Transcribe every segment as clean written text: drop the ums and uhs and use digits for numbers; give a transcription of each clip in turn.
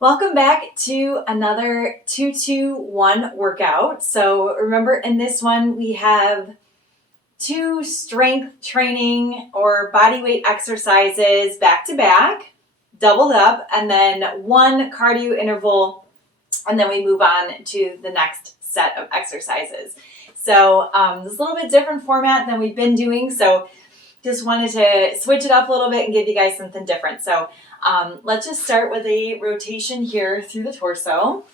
Welcome back to another 2-2-1 workout. So remember in this one we have 2 strength training or body weight exercises back to back, doubled up, and then 1 cardio interval, and then we move on to the next set of exercises. So this is a little bit different format than we've been doing, so just wanted to switch it up a little bit and give you guys something different. So let's just start with a rotation here through the torso.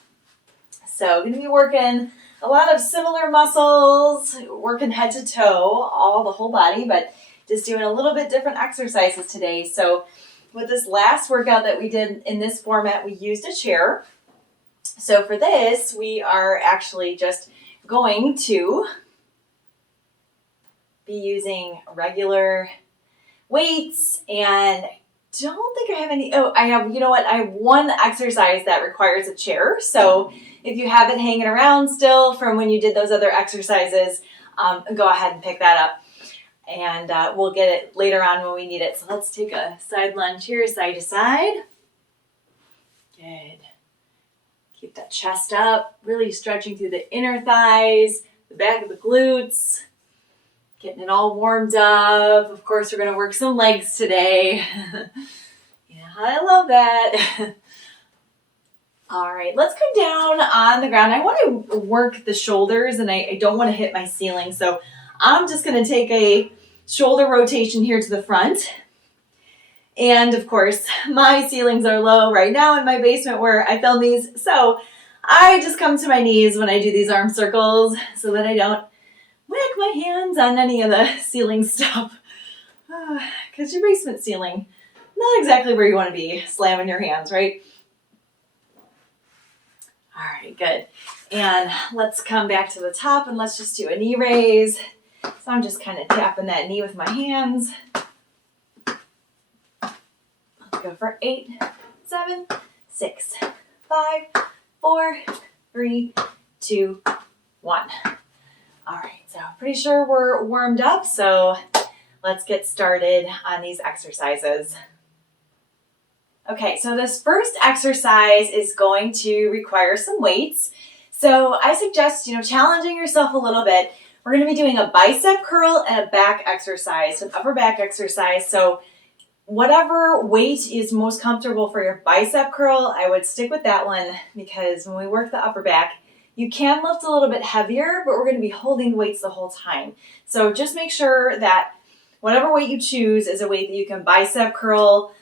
So going to be working a lot of similar muscles, working head to toe, all the whole body, but just doing a little bit different exercises today. So with this last workout that we did in this format, we used a chair. So for this, we are actually just going to be using regular weights, and don't think I have any. Oh, I have, I have 1 exercise that requires a chair. So if you have it hanging around still from when you did those other exercises, go ahead and pick that up. And we'll get it later on when we need it. So let's take a side lunge here, side to side. Good. Keep that chest up, really stretching through the inner thighs, the back of the glutes. Getting it all warmed up. Of course, we're going to work some legs today. Yeah, I love that. All right, let's come down on the ground. I want to work the shoulders, and I don't want to hit my ceiling. So I'm just going to take a shoulder rotation here to the front. And of course, my ceilings are low right now in my basement where I film these. So I just come to my knees when I do these arm circles so that I don't whack my hands on any of the ceiling stuff, because your basement ceiling, not exactly where you want to be slamming your hands, right? All right, good. And let's come back to the top and let's just do a knee raise. So I'm just kind of tapping that knee with my hands. Let's go for 8, 7, 6, 5, 4, 3, 2, 1. All right, so pretty sure we're warmed up, so let's get started on these exercises. Okay, so this first exercise is going to require some weights. So I suggest, challenging yourself a little bit. We're going to be doing a bicep curl and a back exercise, an upper back exercise. So whatever weight is most comfortable for your bicep curl, I would stick with that one, because when we work the upper back, you can lift a little bit heavier, but we're going to be holding weights the whole time. So just make sure that whatever weight you choose is a weight that you can bicep curl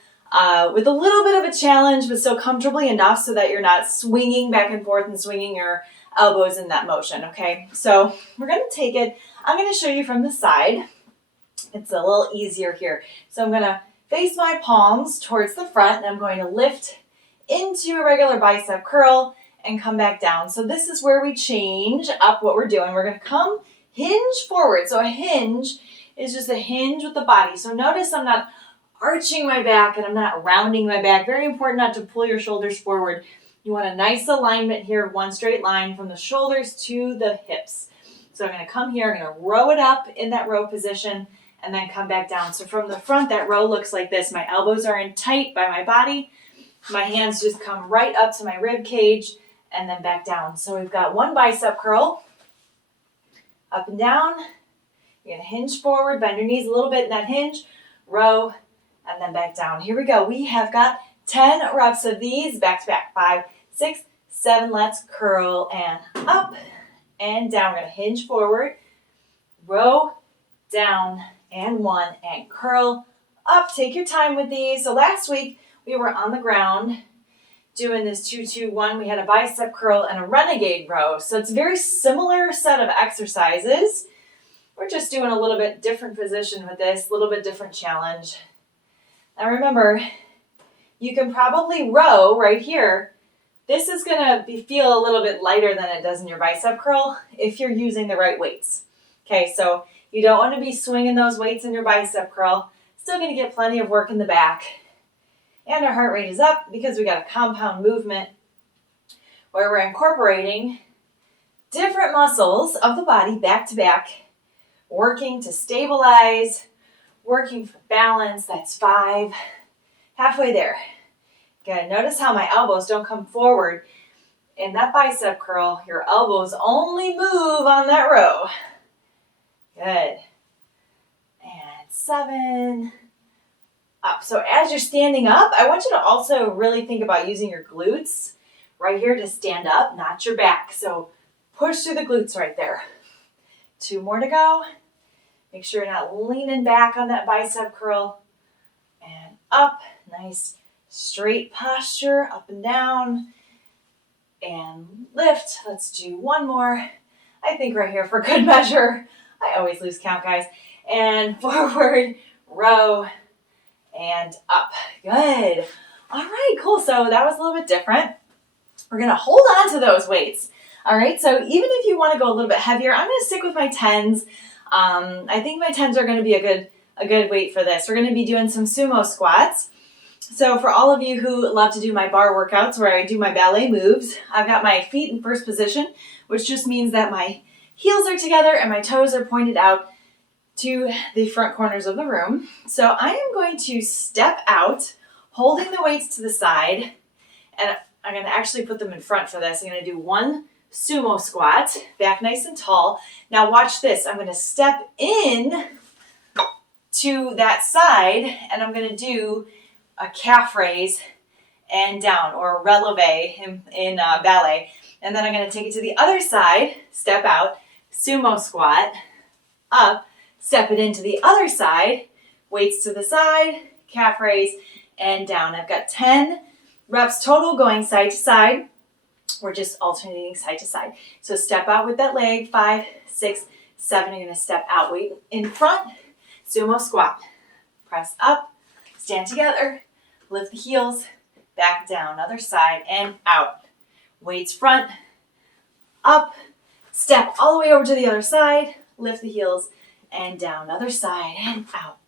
with a little bit of a challenge, but still comfortably enough so that you're not swinging back and forth and swinging your elbows in that motion, okay? So we're going to take it. I'm going to show you from the side. It's a little easier here. So I'm going to face my palms towards the front, and I'm going to lift into a regular bicep curl and come back down. So this is where we change up what we're doing. We're going to come hinge forward. So a hinge is just a hinge with the body. So notice I'm not arching my back and I'm not rounding my back. Very important not to pull your shoulders forward. You want a nice alignment here, one straight line from the shoulders to the hips. So I'm going to come here, I'm going to row it up in that row position and then come back down. So from the front, that row looks like this. My elbows are in tight by my body. My hands just come right up to my rib cage and then back down. So we've got 1 bicep curl, up and down. You're gonna hinge forward, bend your knees a little bit in that hinge, row, and then back down. Here we go. We have got 10 reps of these, back to back. 5, 6, 7, let's curl and up and down. We're gonna hinge forward, row, down, and 1, and curl up. Take your time with these. So last week we were on the ground doing this 2-2-1. We had a bicep curl and a renegade row. So it's a very similar set of exercises. We're just doing a little bit different position with this, a little bit different challenge. Now remember, you can probably row right here. This is gonna feel a little bit lighter than it does in your bicep curl if you're using the right weights. Okay, so you don't wanna be swinging those weights in your bicep curl. Still gonna get plenty of work in the back. And our heart rate is up because we got a compound movement where we're incorporating different muscles of the body back to back, working to stabilize, working for balance. That's 5. Halfway there. Good. Notice how my elbows don't come forward. In that bicep curl, your elbows only move on that row. Good. And 7. Up. So as you're standing up, I want you to also really think about using your glutes right here to stand up, not your back. So push through the glutes right there. 2 more to go. Make sure you're not leaning back on that bicep curl. And up. Nice straight posture, up and down. And lift. Let's do 1 more. I think right here for good measure. I always lose count, guys. And forward, row, and up. Good. All right, cool. So that was a little bit different. We're going to hold on to those weights. All right, so even if you want to go a little bit heavier, I'm going to stick with my 10s. I think my 10s are going to be a good weight for this. We're going to be doing some sumo squats. So for all of you who love to do my bar workouts where I do my ballet moves, I've got my feet in first position, which just means that my heels are together and my toes are pointed out to the front corners of the room. So I am going to step out, holding the weights to the side, and I'm going to actually put them in front for this. I'm going to do 1 sumo squat, back nice and tall. Now watch this. I'm going to step in to that side, and I'm going to do a calf raise and down, or releve in ballet. And then I'm going to take it to the other side, step out, sumo squat, up, step it into the other side, weights to the side, calf raise, and down. I've got 10 reps total going side to side. We're just alternating side to side. So step out with that leg, 5, 6, 7. You're going to step out, weight in front, sumo squat. Press up, stand together, lift the heels, back down, other side, and out. Weights front, up, step all the way over to the other side, lift the heels, and down, other side, and out,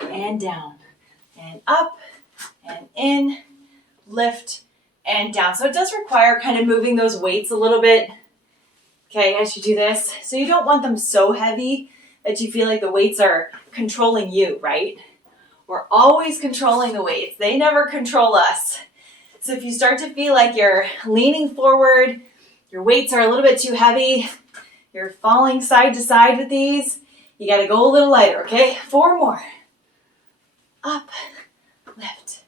and down, and up, and in, lift, and down. So it does require kind of moving those weights a little bit, okay, as you do this. So you don't want them so heavy that you feel like the weights are controlling you, right? We're always controlling the weights. They never control us. So if you start to feel like you're leaning forward, your weights are a little bit too heavy, you're falling side to side with these, you got to go a little lighter, okay? 4 more. Up, lift,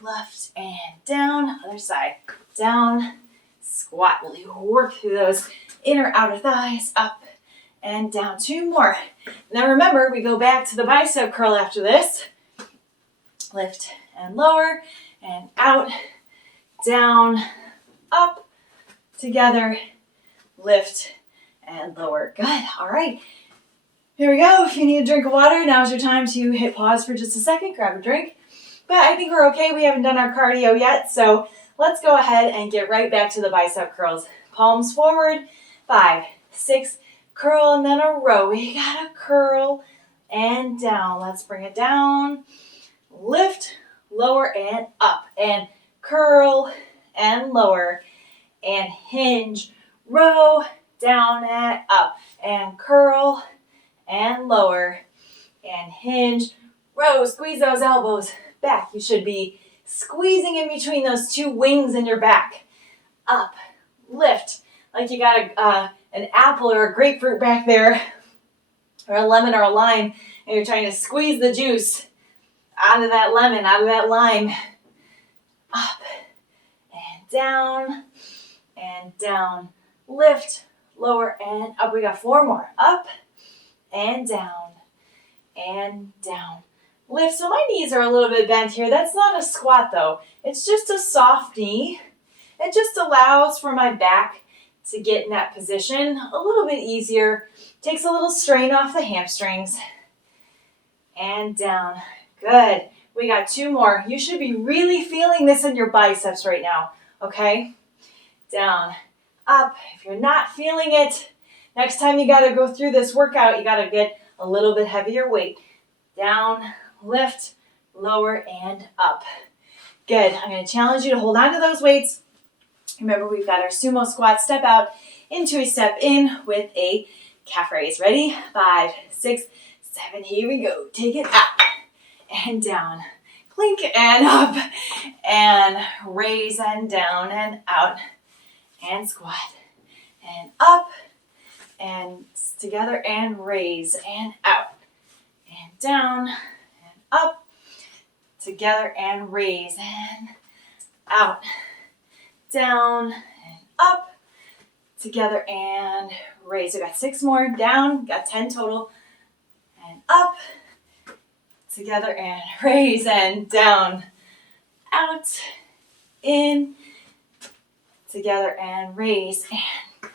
left, and down. Other side, down, squat. Really work through those inner outer thighs, up and down. 2 more. Now remember, we go back to the bicep curl after this. Lift and lower, and out, down, up, together, lift, and lower. Good. All right. Here we go. If you need a drink of water, now's your time to hit pause for just a second, grab a drink. But I think we're okay. We haven't done our cardio yet, so let's go ahead and get right back to the bicep curls. Palms forward, 5, 6, curl, and then a row. We gotta curl and down. Let's bring it down. Lift, lower, and up, and curl and lower, and hinge, row, down and up, and curl and lower, and hinge, row. Squeeze those elbows back. You should be squeezing in between those 2 wings in your back. Up, lift, like you got an apple or a grapefruit back there, or a lemon or a lime, and you're trying to squeeze the juice out of that lemon, out of that lime. Up and down, lift, lower, and up. We got 4 more. Up and down, lift. So my knees are a little bit bent here. That's not a squat though. It's just a soft knee. It just allows for my back to get in that position a little bit easier. Takes a little strain off the hamstrings. And down. Good. We got 2 more. You should be really feeling this in your biceps right now, okay? Down, up. If you're not feeling it, next time you got to go through this workout, you got to get a little bit heavier weight. Down, lift, lower, and up. Good. I'm going to challenge you to hold on to those weights. Remember, we've got our sumo squat. Step out into a step in with a calf raise. Ready? 5, 6, 7. Here we go. Take it up and down. Blink and up and raise and down and out and squat and up and together and raise and out and down and up, together and raise and out, down and up, together and raise. We got 6 more, down, got 10 total, and up, together and raise and down, out, in, together and raise and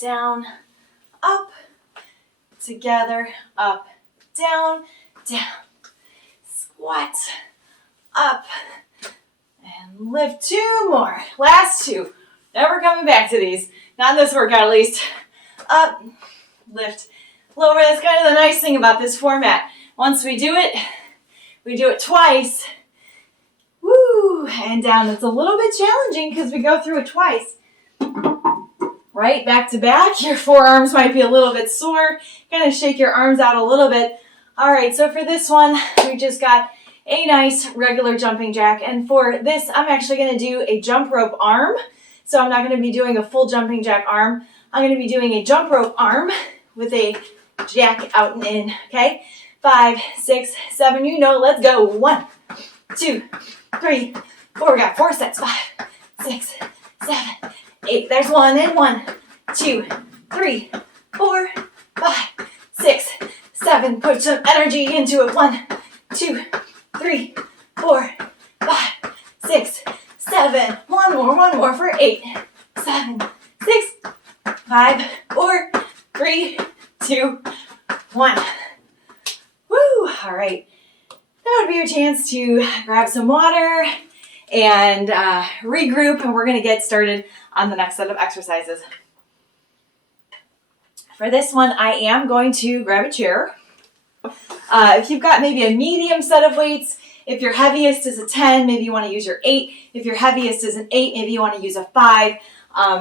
down, up, together, up, down, down, squat, up, and lift. 2 more, last 2. Never coming back to these, not in this workout at least. Up, lift, lower. That's kind of the nice thing about this format. Once we do it twice. Woo, and down. It's a little bit challenging because we go through it twice. Right, back to back. Your forearms might be a little bit sore. Kind of shake your arms out a little bit. All right, so for this one, we just got a nice regular jumping jack. And for this, I'm actually going to do a jump rope arm. So I'm not going to be doing a full jumping jack arm. I'm going to be doing a jump rope arm with a jack out and in, okay? 5, 6, 7, you know, let's go. 1, 2, 3, 4. We got 4 sets. 5, 6, 7, 8. There's 1 and 1, 2, 3, 4, 5, 6, 7. Put some energy into it. 1, 2, 3, 4, 5, 6, 7. One more for 8, 7, 6, 5, 4, 3, 2, 1. Woo! All right. That would be your chance to grab some water and regroup, and we're going to get started on the next set of exercises. For this one, I am going to grab a chair. If you've got maybe a medium set of weights, if your heaviest is a 10, maybe you want to use your 8. If your heaviest is an 8, maybe you want to use a 5.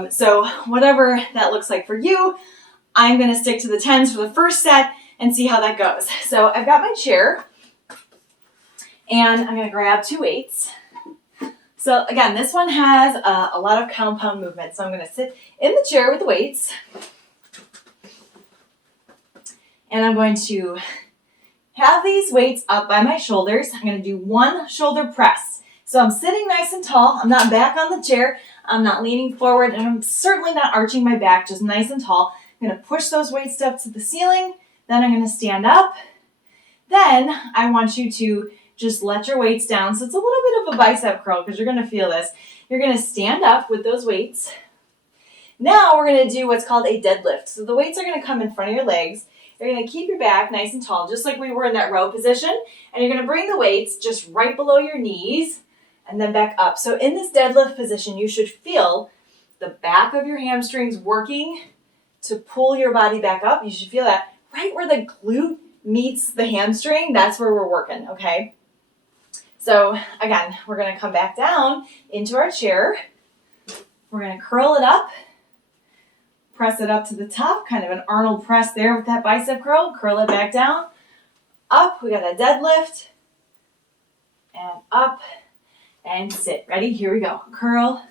So whatever that looks like for you, I'm going to stick to the 10s for the first set and see how that goes. So I've got my chair, and I'm going to grab 2 weights. So again, this one has a lot of compound movement. So I'm going to sit in the chair with the weights, and I'm going to have these weights up by my shoulders. I'm going to do 1 shoulder press. So I'm sitting nice and tall. I'm not back on the chair. I'm not leaning forward, and I'm certainly not arching my back, just nice and tall. I'm going to push those weights up to the ceiling. Then I'm going to stand up. Then I want you to just let your weights down. So it's a little bit of a bicep curl because you're going to feel this. You're going to stand up with those weights. Now we're going to do what's called a deadlift. So the weights are going to come in front of your legs. You're going to keep your back nice and tall, just like we were in that row position. And you're going to bring the weights just right below your knees and then back up. So in this deadlift position, you should feel the back of your hamstrings working to pull your body back up. You should feel that right where the glute meets the hamstring. That's where we're working, okay? So again, we're going to come back down into our chair. We're going to curl it up. Press it up to the top, kind of an Arnold press there with that bicep curl. Curl it back down. Up, we got a deadlift. And up and sit. Ready? Here we go. Curl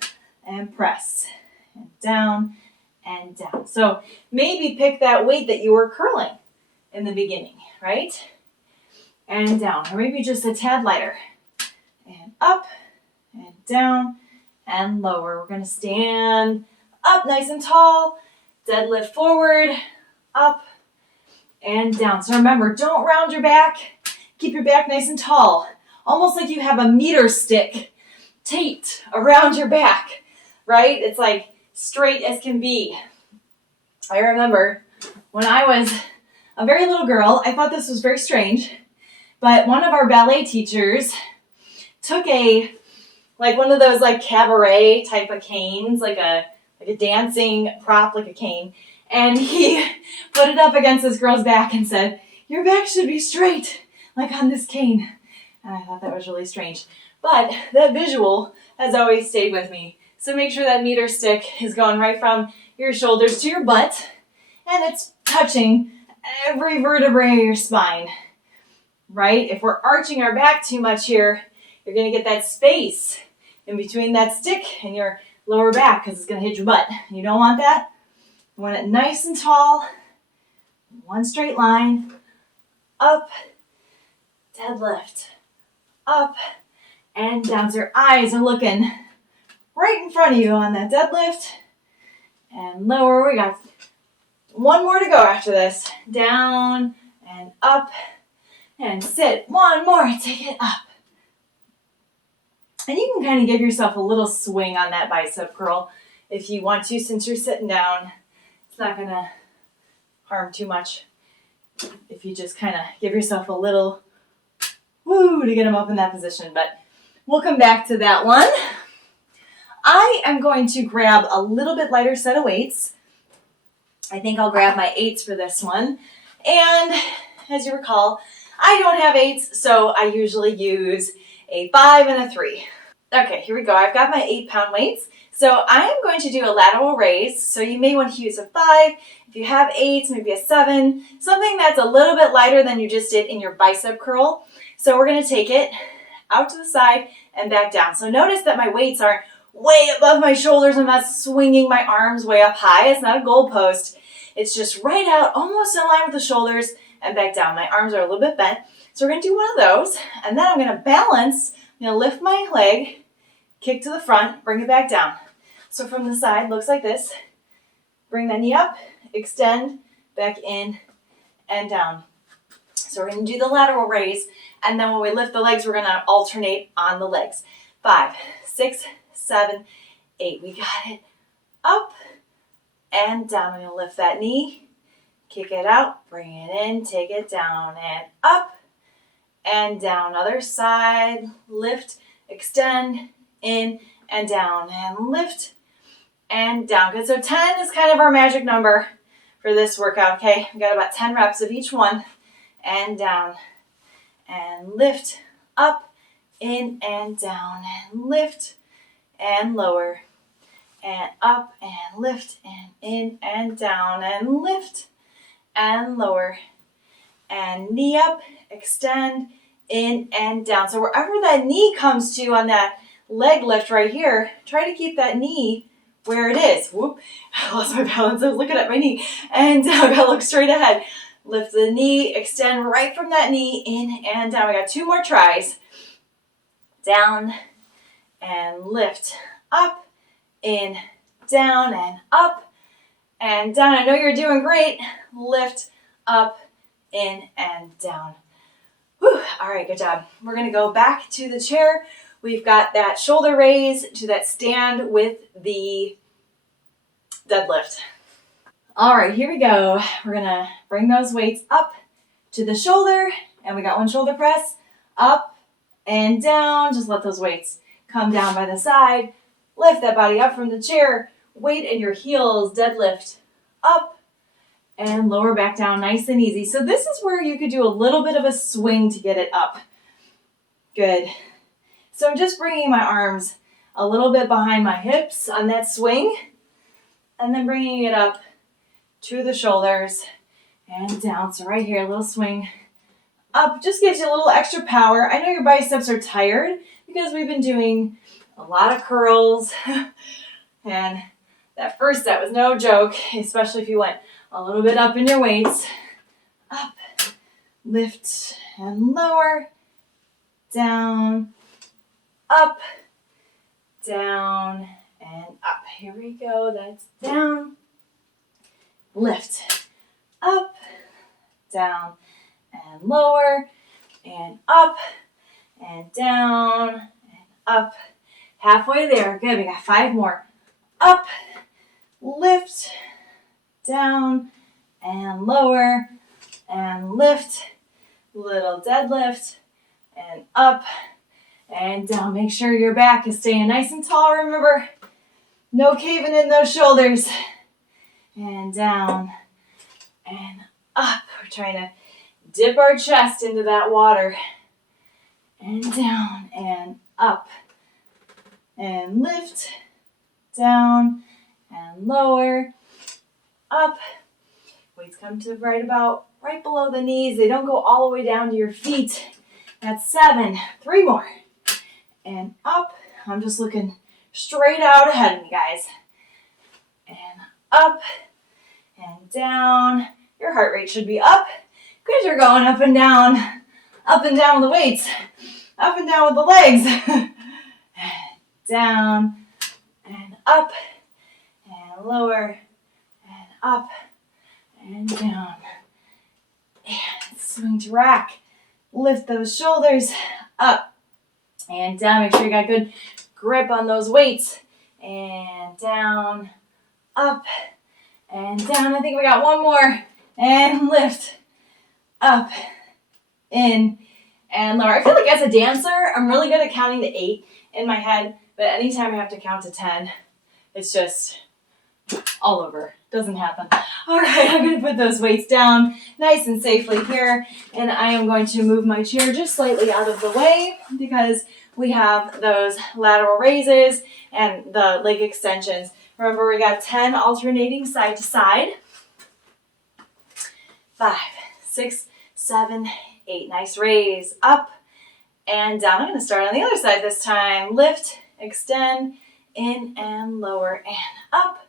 and press. And down and down. So maybe pick that weight that you were curling in the beginning, right? And down. Or maybe just a tad lighter. And up and down and lower. We're going to stand up nice and tall. Deadlift forward, up, and down. So remember, don't round your back. Keep your back nice and tall. Almost like you have a meter stick taped around your back, right? It's like straight as can be. I remember when I was a very little girl, I thought this was very strange, but one of our ballet teachers took one of those cabaret type of canes, like a dancing prop, like a cane. And he put it up against this girl's back and said, "Your back should be straight, like on this cane." And I thought that was really strange. But that visual has always stayed with me. So make sure that meter stick is going right from your shoulders to your butt. And it's touching every vertebrae of your spine. right? If we're arching our back too much here, you're going to get that space in between that stick and your lower back because it's going to hit your butt. You don't want that. You want it nice and tall, one straight line, up, deadlift, up, and down. So your eyes are looking right in front of you on that deadlift, and lower. We got one more to go after this. Down and up, and sit. One more, take it up. And you can kind of give yourself a little swing on that bicep curl if you want to, since you're sitting down. It's not going to harm too much if you just kind of give yourself a little woo to get them up in that position. But we'll come back to that one. I am going to grab a little bit lighter set of weights. I think I'll grab my 8s for this one. And as you recall, I don't have 8s, so I usually use a 5 and a 3. Okay, here we go. I've got my 8-pound weights. So I am going to do a lateral raise. So you may want to use a 5. If you have 8s, maybe a 7. Something that's a little bit lighter than you just did in your bicep curl. So we're going to take it out to the side and back down. So notice that my weights aren't way above my shoulders. I'm not swinging my arms way up high. It's not a goalpost. It's just right out, almost in line with the shoulders and back down. My arms are a little bit bent. So we're going to do one of those. And then I'm going to balance. I'm going to lift my leg, kick to the front, bring it back down. So from the side, looks like this. Bring that knee up, extend, back in, and down. So we're going to do the lateral raise. And then when we lift the legs, we're going to alternate on the legs. 5, 6, 7, 8. We got it. Up and down. I'm going to lift that knee, kick it out, bring it in, take it down, and up and down. Other side, lift, extend, in and down, and lift and down. Good. So 10 is kind of our magic number for this workout, okay? We got about 10 reps of each one, and down, and lift, up, in and down, and lift, and lower, and up, and lift, and in and down, and lift, and lower, and knee up, extend, in and down. So wherever that knee comes to on that leg lift right here, try to keep that knee where it is. Whoop, I lost my balance. I was looking at my knee. And I gotta look straight ahead. Lift the knee, extend right from that knee, in and down. We got 2 more tries. Down and lift, up, in, down, and up, and down. I know you're doing great. Lift, up, in, and down. Whew. All right, good job. We're gonna go back to the chair. We've got that shoulder raise to that stand with the deadlift. All right, here we go. We're gonna bring those weights up to the shoulder, and we got one shoulder press, up and down. Just let those weights come down by the side. Lift that body up from the chair. Weight in your heels, deadlift, up and lower back down, nice and easy. So this is where you could do a little bit of a swing to get it up. Good. So I'm just bringing my arms a little bit behind my hips on that swing, and then bringing it up to the shoulders and down. So right here, a little swing up just gives you a little extra power. I know your biceps are tired because we've been doing a lot of curls, and that first set was no joke, especially if you went a little bit up in your weights. Up, lift and lower, down, up, down, and up. Here we go. That's down, lift, up, down, and lower, and up, and down, and up. Halfway there. Good. We got 5 more. Up, lift, down, and lower, and lift, little deadlift, and up, and down. Make sure your back is staying nice and tall. Remember, no caving in those shoulders. And down, and up. We're trying to dip our chest into that water. And down, and up, and lift, down, and lower, up. Weights come to right below the knees. They don't go all the way down to your feet. That's 7. 3 more. And up. I'm just looking straight out ahead of me, guys. And up and down. Your heart rate should be up because you're going up and down with the weights, up and down with the legs. Down and up and lower and up and down. And swing to rack. Lift those shoulders up and down. Make sure you got good grip on those weights. And down, up, and down. I think we got one more. And lift, up, in, and lower. I feel like as a dancer, I'm really good at counting to 8 in my head. But anytime I have to count to 10, it's just all over. Doesn't happen. All right, I'm going to put those weights down nice and safely here. And I am going to move my chair just slightly out of the way because we have those lateral raises and the leg extensions. Remember, we got 10 alternating side to side. 5, 6, 7, 8. Nice raise. Up and down. I'm going to start on the other side this time. Lift, extend, in and lower and up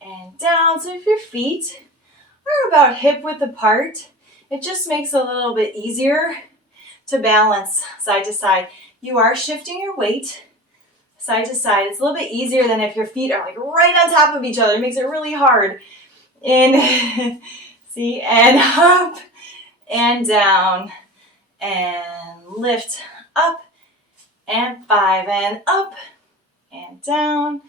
and down. So if your feet are about hip width apart, it just makes it a little bit easier to balance side to side. You are shifting your weight side to side. It's a little bit easier than if your feet are like right on top of each other. It makes it really hard. In, see, and up and down and lift up and 5 and up and down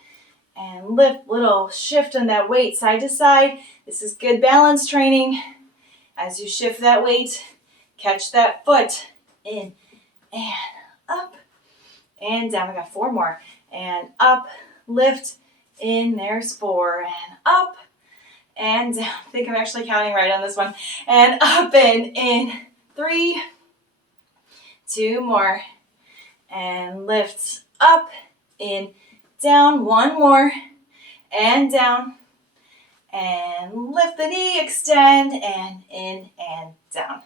and lift. Little shift on that weight side to side. This is good balance training. As you shift that weight, catch that foot in and up and down. We got 4 more. And up, lift, in, there's 4. And up and down. I think I'm actually counting right on this one. And up and in. 3, 2 more. And lift, up, in, down. 1 more. And down. And lift the knee, extend, and in and down.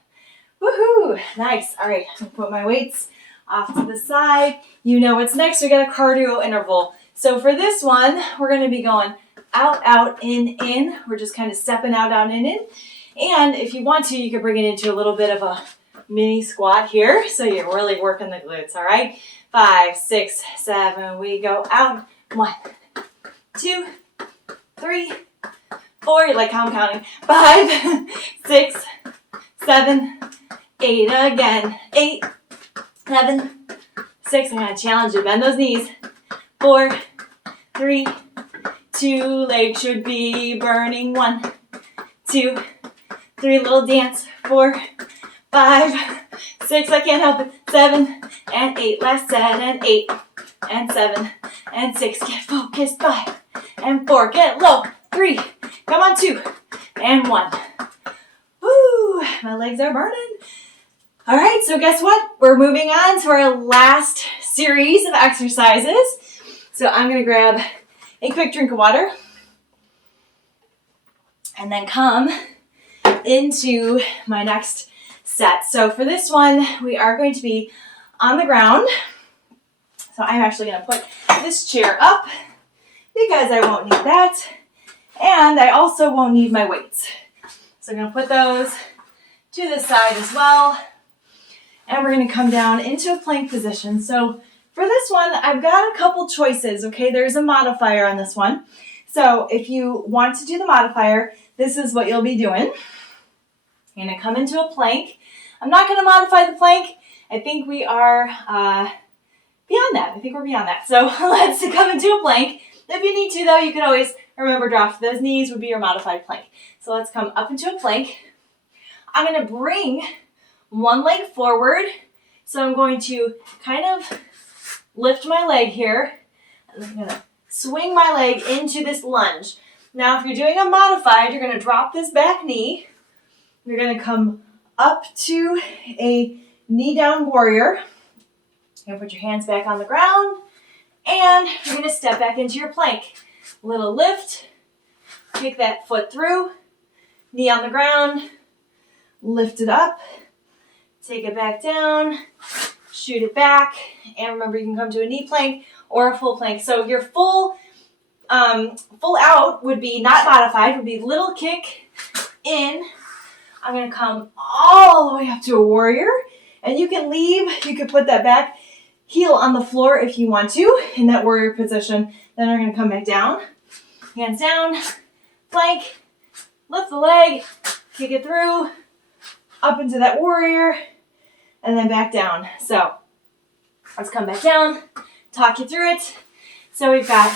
Woohoo! Nice. All right, I'm going to put my weights off to the side. You know what's next. We got a cardio interval. So for this one, we're going to be going out, out, in. We're just kind of stepping out, out, in. And if you want to, you can bring it into a little bit of a mini squat here. So you're really working the glutes, all right? 5, 6, 7. We go out. 1, 2, 3, 4. You like how I'm counting? 5, 6, 7, 8 again. 8, 7, 6. I'm going to challenge you. Bend those knees. 4, 3, 2. Legs should be burning. 1, 2, 3. Little dance. 4, 5, 6. I can't help it. 7 and 8. Last set. And 8 and 7 and 6. Get focused. 5 and 4. Get low. 3. Come on. 2 and 1. Woo! My legs are burning. All right, so guess what? We're moving on to our last series of exercises. So I'm going to grab a quick drink of water and then come into my next set. So for this one, we are going to be on the ground. So I'm actually going to put this chair up because I won't need that. And I also won't need my weights. So I'm going to put those to the side as well. And we're going to come down into a plank position. So for this one, I've got a couple choices, okay? There's a modifier on this one. So if you want to do the modifier, this is what you'll be doing. You're going to come into a plank. I'm not going to modify the plank. I think we are beyond that. I think we're beyond that. So let's come into a plank. If you need to, though, you can always remember drop those knees would be your modified plank. So let's come up into a plank. I'm going to bring one leg forward. So I'm going to kind of lift my leg here. And I'm going to swing my leg into this lunge. Now, if you're doing a modified, you're going to drop this back knee. You're going to come up to a knee down warrior. You're going to put your hands back on the ground. And you're going to step back into your plank. Little lift. Kick that foot through. knee on the ground, lift it up, take it back down, shoot it back, and remember you can come to a knee plank or a full plank. So your full out would be not modified, would be little kick in. I'm gonna come all the way up to a warrior, and you can leave, you can put that back heel on the floor if you want to in that warrior position. Then we're gonna come back down, hands down, plank, lift the leg, kick it through, up into that warrior, and then back down. So let's come back down, talk you through it. So we've got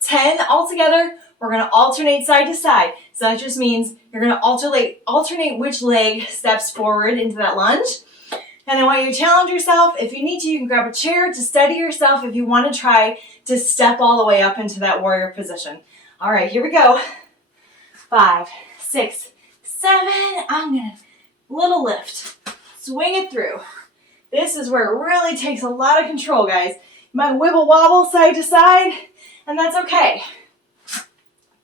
10 altogether. We're going to alternate side to side. So that just means you're going to alternate which leg steps forward into that lunge. And I want you to challenge yourself. If you need to, you can grab a chair to steady yourself if you want to try to step all the way up into that warrior position. All right, here we go. 5, 6, 7. I'm going to little lift. Swing it through. This is where it really takes a lot of control, guys. You might wibble wobble side to side, and that's okay.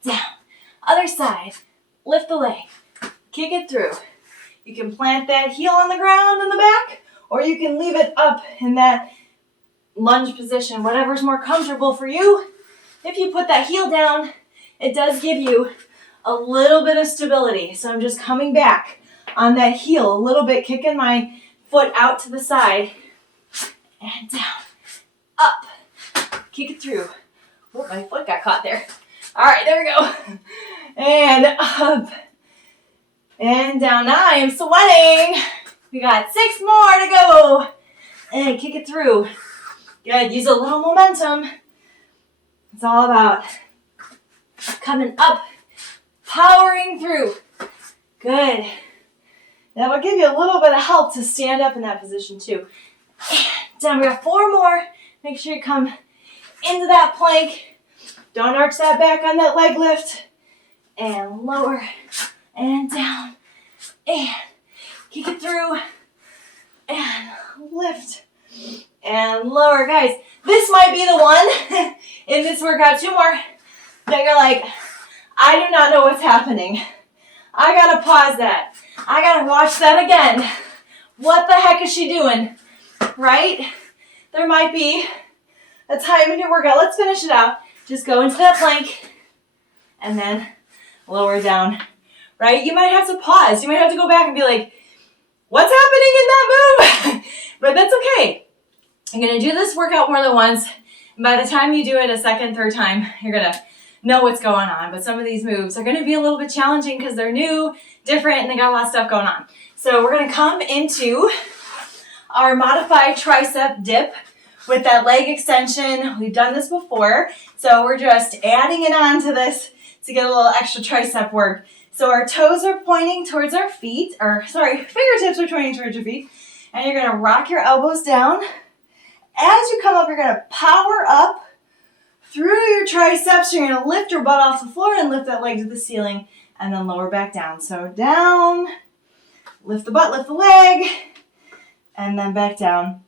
Down. Other side. Lift the leg. Kick it through. You can plant that heel on the ground in the back, or you can leave it up in that lunge position, whatever's more comfortable for you. If you put that heel down, it does give you a little bit of stability. So I'm just coming back on that heel a little bit, kicking my foot out to the side, and down, up, kick it through. Oh, my foot got caught there. All right, there we go. And up, and down. Now I am sweating. We got 6 more to go. And kick it through. Good, use a little momentum. It's all about coming up, powering through. Good. That'll give you a little bit of help to stand up in that position too. And down, we got 4 more. Make sure you come into that plank. Don't arch that back on that leg lift. And lower, and down, and kick it through, and lift, and lower. Guys, this might be the one in this workout, 2 more, that you're like, I do not know what's happening. I gotta pause that. I gotta watch that again. What the heck is she doing? Right? There might be a time in your workout. Let's finish it out. Just go into that plank and then lower down. Right? You might have to pause. You might have to go back and be like, what's happening in that move? But that's okay. I'm going to do this workout more than once. And by the time you do it a second, third time, you're going to know what's going on. But some of these moves are going to be a little bit challenging because they're new, different, and they got a lot of stuff going on. So we're going to come into our modified tricep dip with that leg extension. We've done this before. So we're just adding it on to this to get a little extra tricep work. So our toes are pointing towards our feet, fingertips are pointing towards your feet. And you're going to rock your elbows down. As you come up, you're going to power up through your triceps. You're going to lift your butt off the floor and lift that leg to the ceiling and then lower back down. So down, lift the butt, lift the leg, and then back down.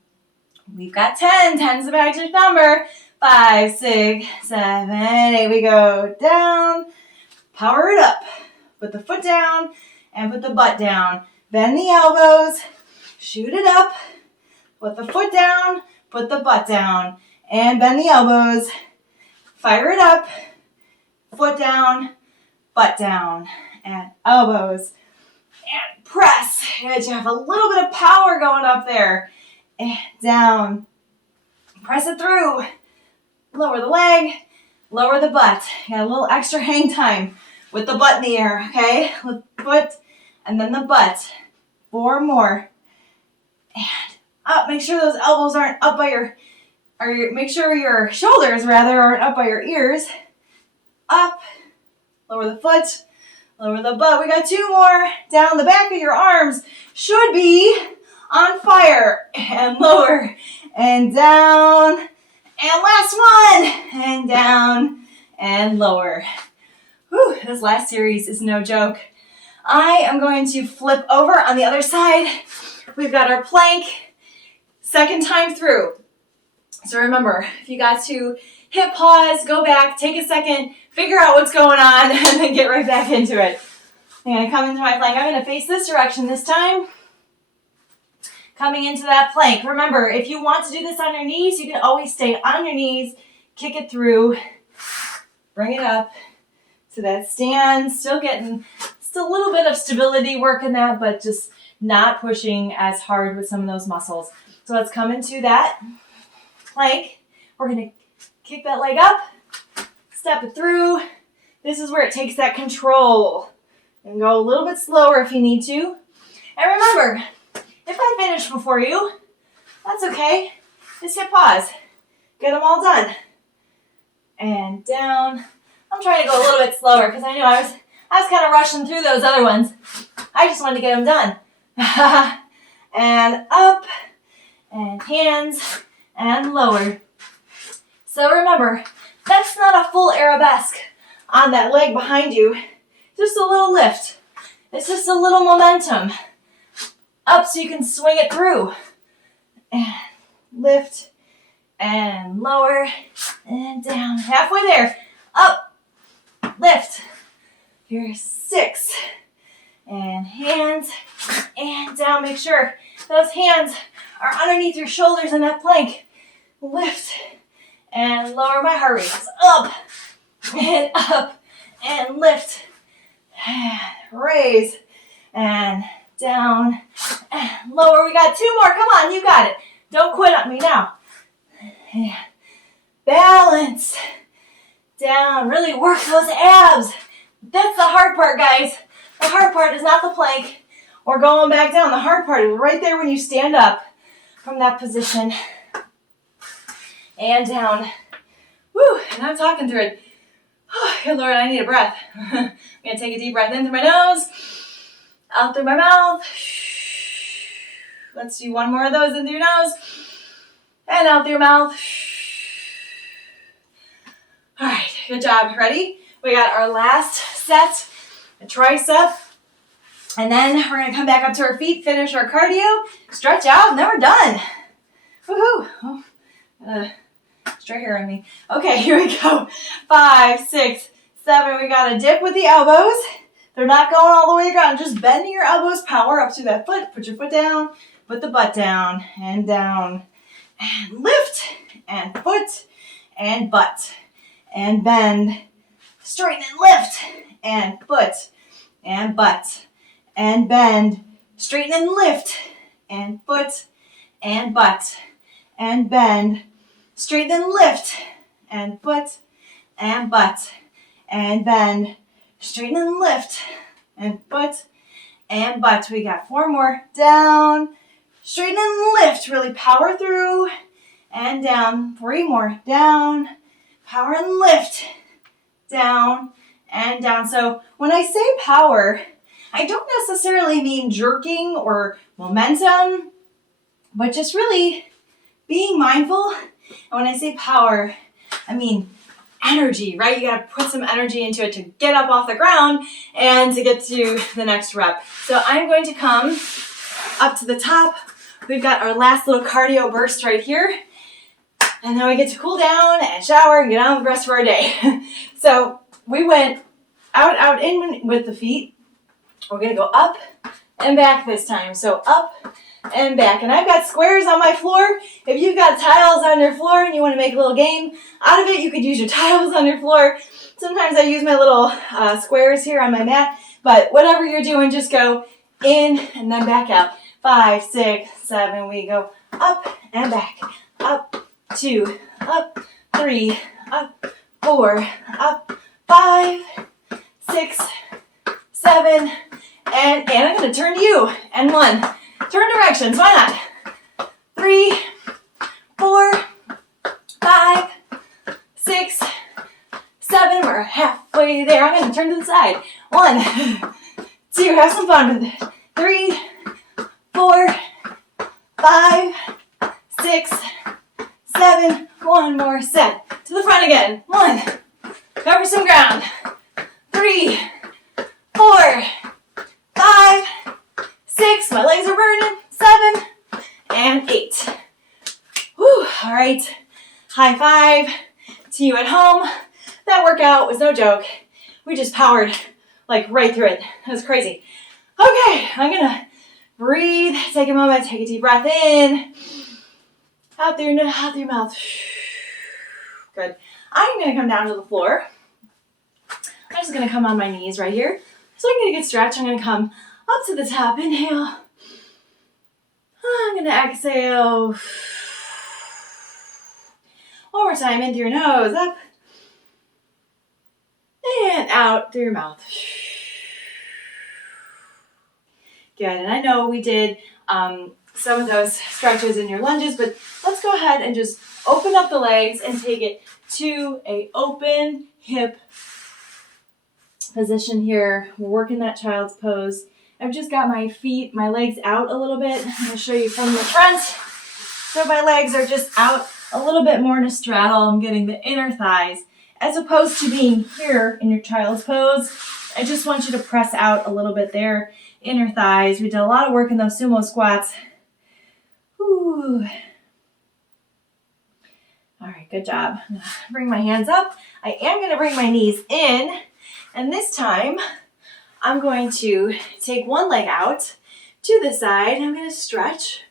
We've got 10. 10's the magic number. 5, 6, 7, 8. We go down, power it up. Put the foot down and put the butt down. Bend the elbows, shoot it up, put the foot down, put the butt down, and bend the elbows. Fire it up, foot down, butt down, and elbows. And press. And you have a little bit of power going up there. And down. Press it through. Lower the leg, lower the butt. You got a little extra hang time with the butt in the air, okay? With the foot and then the butt. 4 more. And up. Make sure those elbows aren't up by make sure your shoulders rather aren't up by your ears. Up. Lower the foot. Lower the butt. We got 2 more. Down the back of your arms should be on fire. And lower. And down. And last one. And down. And lower. Whew, this last series is no joke. I am going to flip over on the other side. We've got our plank. Second time through. So remember, if you got to hit pause, go back, take a second, figure out what's going on, and then get right back into it. I'm gonna come into my plank. I'm gonna face this direction this time. Coming into that plank. Remember, if you want to do this on your knees, you can always stay on your knees, kick it through, bring it up to that stand. Still getting just a little bit of stability work in that, but just not pushing as hard with some of those muscles. So let's come into that plank. We're gonna kick that leg up, step it through. This is where it takes that control. And go a little bit slower if you need to. And remember, if I finish before you, that's okay. Just hit pause. Get them all done. And down. I'm trying to go a little bit slower because I knew I was kind of rushing through those other ones. I just wanted to get them done. And up, and hands, and lower. So remember, that's not a full arabesque on that leg behind you. Just a little lift. It's just a little momentum. Up so you can swing it through. And lift, and lower, and down. Halfway there. Up, lift. Here's 6. And hands, and down. Make sure those hands are underneath your shoulders in that plank. Lift, and lower. My heart rate is up, and lift. And raise, and down, and lower. We got 2 more. Come on, you got it. Don't quit on me now. And balance. Down. Really work those abs. That's the hard part, guys. The hard part is not the plank or going back down. The hard part is right there when you stand up from that position. And down. Woo, and I'm talking through it. Oh, good Lord, I need a breath. I'm going to take a deep breath in through my nose, out through my mouth. Let's do 1 more of those in through your nose, and out through your mouth. All right, good job. Ready? We got our last set, a tricep, and then we're going to come back up to our feet, finish our cardio, stretch out, and then we're done. Woohoo! Oh, straight hair on me. Okay, here we go. 5, 6, 7. We got a dip with the elbows. They're not going all the way to the ground. Just bending your elbows, power up to that foot. Put your foot down, put the butt down, and lift, and foot, and butt, and bend. Straighten and lift, and foot, and butt, and bend. Straighten and lift, and foot, and butt, and bend. Straighten and lift, and foot, and butt, and bend. Straighten and lift, and foot, and butt. We got 4 more. Down, straighten and lift. Really power through, and down. 3 more. Down, power and lift, down, and down. So when I say power, I don't necessarily mean jerking or momentum, but just really being mindful. And when I say power, I mean energy, right? You got to put some energy into it to get up off the ground and to get to the next rep. So I'm going to come up to the top. We've got our last little cardio burst right here. And then we get to cool down and shower and get on with the rest of our day. So we went out, in with the feet. We're going to go up and back this time. So up and back. And I've got squares on my floor. If you've got tiles on your floor and you want to make a little game out of it, you could use your tiles on your floor. Sometimes I use my little squares here on my mat. But whatever you're doing, just go in and then back out. 5, 6, 7. We go up and back. Up, 2, up, 3, up, 4, up, 5, 6, 7, and I'm going to turn to you. And 1. Turn directions. Why not? 3, 4, 5, 6, 7. We're halfway there. I'm going to turn to the side. 1, 2. Have some fun with it. 3, 4, 5, 6, 7. 1 more set. To the front again. 1. Cover some ground. 3, 4, 5, 6. My legs are burning. 7 and 8. Whew. All right. High five to you at home. That workout was no joke. We just powered like right through it. That was crazy. Okay, I'm gonna breathe, take a moment, take a deep breath in, out through your mouth. Good. I'm gonna come down to the floor. I'm just gonna come on my knees right here. So I'm gonna get stretched. I'm gonna come up to the top, inhale. I'm gonna exhale. One more time, in through your nose, up. And out through your mouth. Good, and I know we did some of those stretches in your lunges, but let's go ahead and just open up the legs and take it to a open hip position here. We're working that child's pose. I've just got my feet, my legs out a little bit. I'm gonna show you from the front. So my legs are just out a little bit more in a straddle. I'm getting the inner thighs. As opposed to being here in your child's pose, I just want you to press out a little bit there, inner thighs. We did a lot of work in those sumo squats. Whew. All right, good job. I'm gonna bring my hands up. I am gonna bring my knees in, and this time I'm going to take one leg out to the side. I'm gonna stretch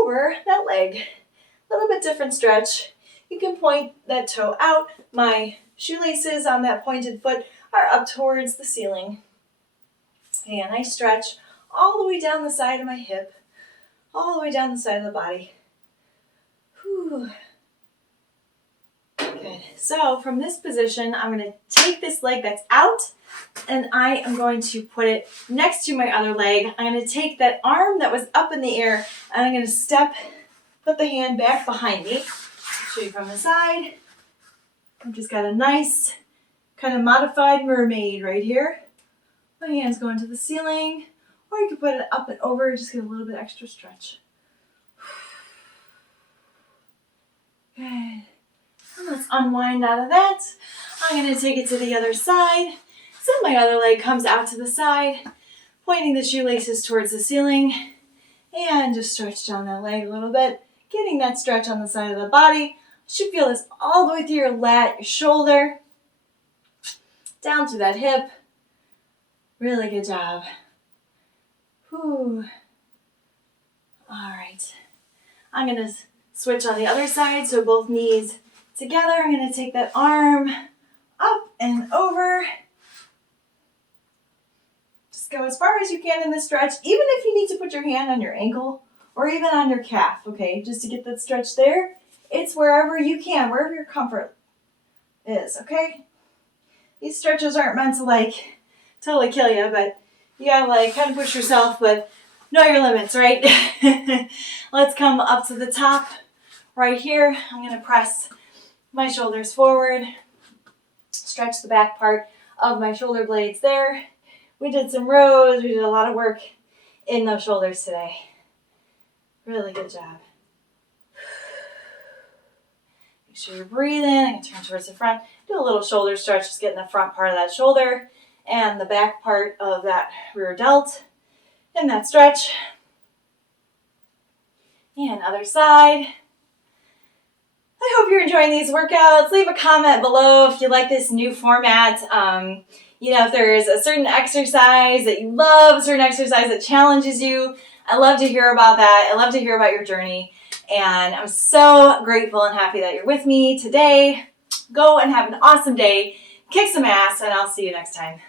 over that leg. A little bit different stretch. You can point that toe out. My shoelaces on that pointed foot are up towards the ceiling. And I stretch all the way down the side of my hip, all the way down the side of the body. Whew. Good. So from this position, I'm going to take this leg that's out and I am going to put it next to my other leg. I'm going to take that arm that was up in the air and I'm going to put the hand back behind me. Show you from the side. I've just got a nice kind of modified mermaid right here. My hand's going to the ceiling, or you can put it up and over, just get a little bit extra stretch. Good. And let's unwind out of that. I'm going to take it to the other side. So my other leg comes out to the side, pointing the shoelaces towards the ceiling, and just stretch down that leg a little bit, getting that stretch on the side of the body. You should feel this all the way through your lat, your shoulder, down through that hip. Really good job. Whew. All right. I'm going to switch on the other side, so both knees together. I'm going to take that arm up and over. Just go as far as you can in the stretch, even if you need to put your hand on your ankle or even on your calf, okay, just to get that stretch there. It's wherever you can, wherever your comfort is, okay? These stretches aren't meant to totally kill you, but you gotta kind of push yourself, but know your limits, right? Let's come up to the top right here. I'm gonna press my shoulders forward, stretch the back part of my shoulder blades there. We did some rows, we did a lot of work in those shoulders today. Really good job. Make sure you're breathing. I'm going to turn towards the front. Do a little shoulder stretch, just getting the front part of that shoulder and the back part of that rear delt in that stretch. And other side. I hope you're enjoying these workouts. Leave a comment below if you like this new format. If there's a certain exercise that you love, a certain exercise that challenges you, I love to hear about that. I love to hear about your journey. And I'm so grateful and happy that you're with me today. Go and have an awesome day. Kick some ass, and I'll see you next time.